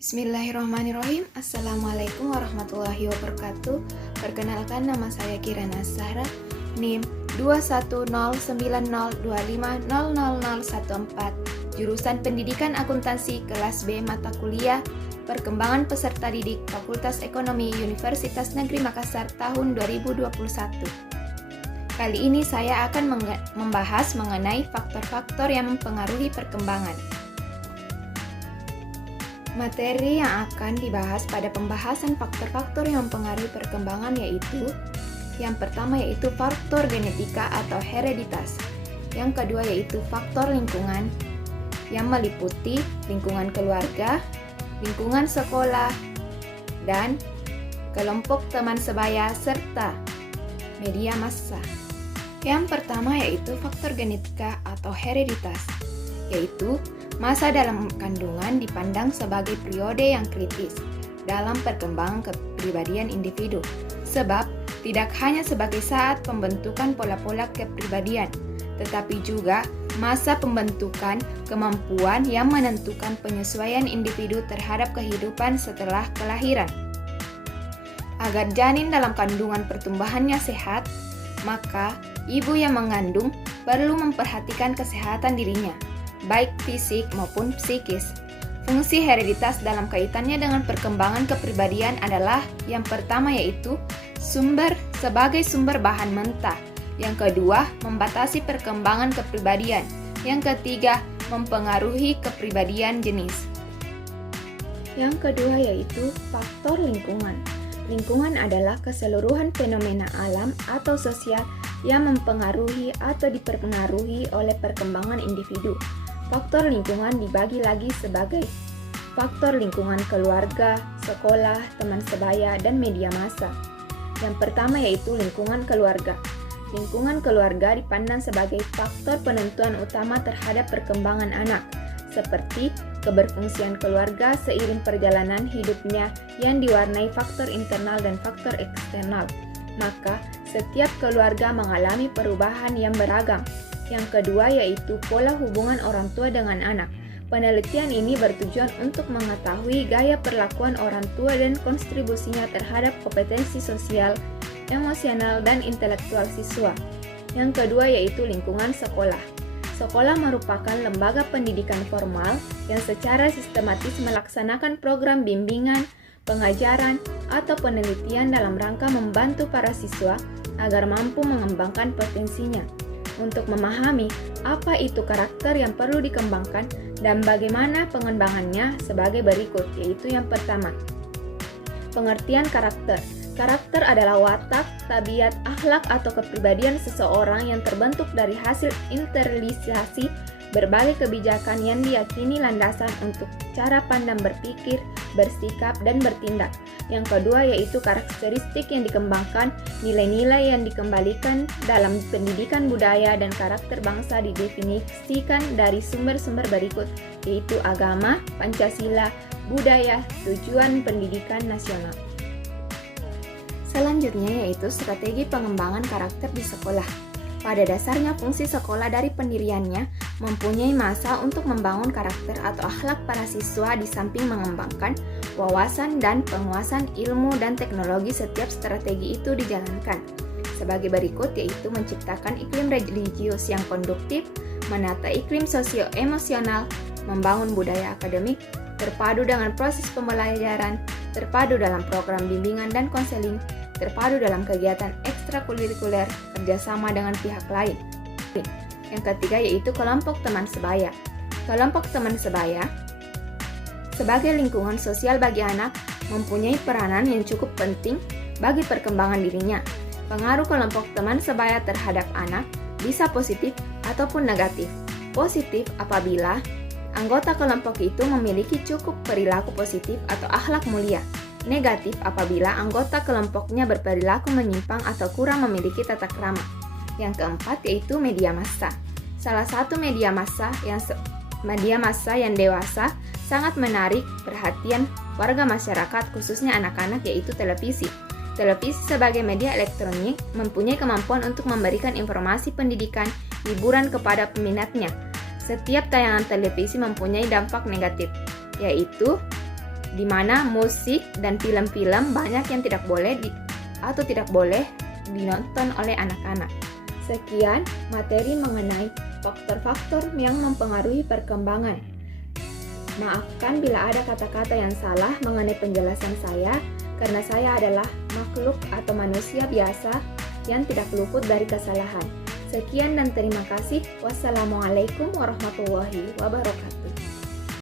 Bismillahirrahmanirrahim. Assalamualaikum warahmatullahi wabarakatuh. Perkenalkan, nama saya Kirana Zahra, NIM 2109025000014, jurusan Pendidikan Akuntansi kelas B, mata kuliah Perkembangan Peserta Didik, Fakultas Ekonomi Universitas Negeri Makassar tahun 2021. Kali ini saya akan membahas mengenai faktor-faktor yang mempengaruhi perkembangan. Materi yang akan dibahas pada pembahasan faktor-faktor yang mempengaruhi perkembangan yaitu: yang pertama yaitu faktor genetika atau hereditas, yang kedua yaitu faktor lingkungan yang meliputi lingkungan keluarga, lingkungan sekolah, dan kelompok teman sebaya serta media massa. Yang pertama yaitu faktor genetika atau hereditas, yaitu masa dalam kandungan dipandang sebagai periode yang kritis dalam perkembangan kepribadian individu, sebab tidak hanya sebagai saat pembentukan pola-pola kepribadian, tetapi juga masa pembentukan kemampuan yang menentukan penyesuaian individu terhadap kehidupan setelah kelahiran. Agar janin dalam kandungan pertumbuhannya sehat, maka ibu yang mengandung perlu memperhatikan kesehatan dirinya, baik fisik maupun psikis. Fungsi hereditas dalam kaitannya dengan perkembangan kepribadian adalah: yang pertama yaitu sebagai sumber bahan mentah, yang kedua membatasi perkembangan kepribadian, yang ketiga mempengaruhi kepribadian jenis. Yang kedua yaitu faktor lingkungan. Lingkungan adalah keseluruhan fenomena alam atau sosial yang mempengaruhi atau dipengaruhi oleh perkembangan individu. Faktor lingkungan dibagi lagi sebagai faktor lingkungan keluarga, sekolah, teman sebaya, dan media massa. Yang pertama yaitu lingkungan keluarga. Lingkungan keluarga dipandang sebagai faktor penentuan utama terhadap perkembangan anak, seperti keberfungsian keluarga seiring perjalanan hidupnya yang diwarnai faktor internal dan faktor eksternal. Maka, setiap keluarga mengalami perubahan yang beragam. Yang kedua yaitu pola hubungan orang tua dengan anak. Penelitian ini bertujuan untuk mengetahui gaya perlakuan orang tua dan kontribusinya terhadap kompetensi sosial, emosional, dan intelektual siswa. Yang kedua yaitu lingkungan sekolah. Sekolah merupakan lembaga pendidikan formal yang secara sistematis melaksanakan program bimbingan, pengajaran, atau penelitian dalam rangka membantu para siswa agar mampu mengembangkan potensinya. Untuk memahami apa itu karakter yang perlu dikembangkan dan bagaimana pengembangannya sebagai berikut, yaitu yang pertama, pengertian karakter. Karakter adalah watak, tabiat, akhlak atau kepribadian seseorang yang terbentuk dari hasil internalisasi berbagai kebijakan yang diyakini landasan untuk cara pandang berpikir, bersikap, dan bertindak. Yang kedua yaitu karakteristik yang dikembangkan, nilai-nilai yang dikembalikan dalam pendidikan budaya dan karakter bangsa didefinisikan dari sumber-sumber berikut, yaitu agama, Pancasila, budaya, tujuan pendidikan nasional. Selanjutnya yaitu strategi pengembangan karakter di sekolah. Pada dasarnya fungsi sekolah dari pendiriannya mempunyai masa untuk membangun karakter atau akhlak para siswa di samping mengembangkan wawasan dan penguasaan ilmu dan teknologi. Setiap strategi itu dijalankan sebagai berikut, yaitu menciptakan iklim religius yang konduktif, menata iklim sosio-emosional, membangun budaya akademik, terpadu dengan proses pembelajaran, terpadu dalam program bimbingan dan konseling, terpadu dalam kegiatan ekstrakurikuler, kerjasama dengan pihak lain. Yang ketiga yaitu kelompok teman sebaya. Kelompok teman sebaya sebagai lingkungan sosial bagi anak mempunyai peranan yang cukup penting bagi perkembangan dirinya. Pengaruh kelompok teman sebaya terhadap anak bisa positif ataupun negatif. Positif apabila anggota kelompok itu memiliki cukup perilaku positif atau akhlak mulia. Negatif apabila anggota kelompoknya berperilaku menyimpang atau kurang memiliki tata krama. Yang keempat yaitu media massa. Salah satu media massa yang dewasa sangat menarik perhatian warga masyarakat, khususnya anak-anak, yaitu televisi. Televisi sebagai media elektronik mempunyai kemampuan untuk memberikan informasi pendidikan, hiburan kepada peminatnya. Setiap tayangan televisi mempunyai dampak negatif, yaitu di mana musik dan film-film banyak yang tidak boleh dinonton oleh anak-anak. Sekian materi mengenai faktor-faktor yang mempengaruhi perkembangan. Maafkan bila ada kata-kata yang salah mengenai penjelasan saya, karena saya adalah makhluk atau manusia biasa yang tidak luput dari kesalahan. Sekian dan terima kasih. Wassalamualaikum warahmatullahi wabarakatuh.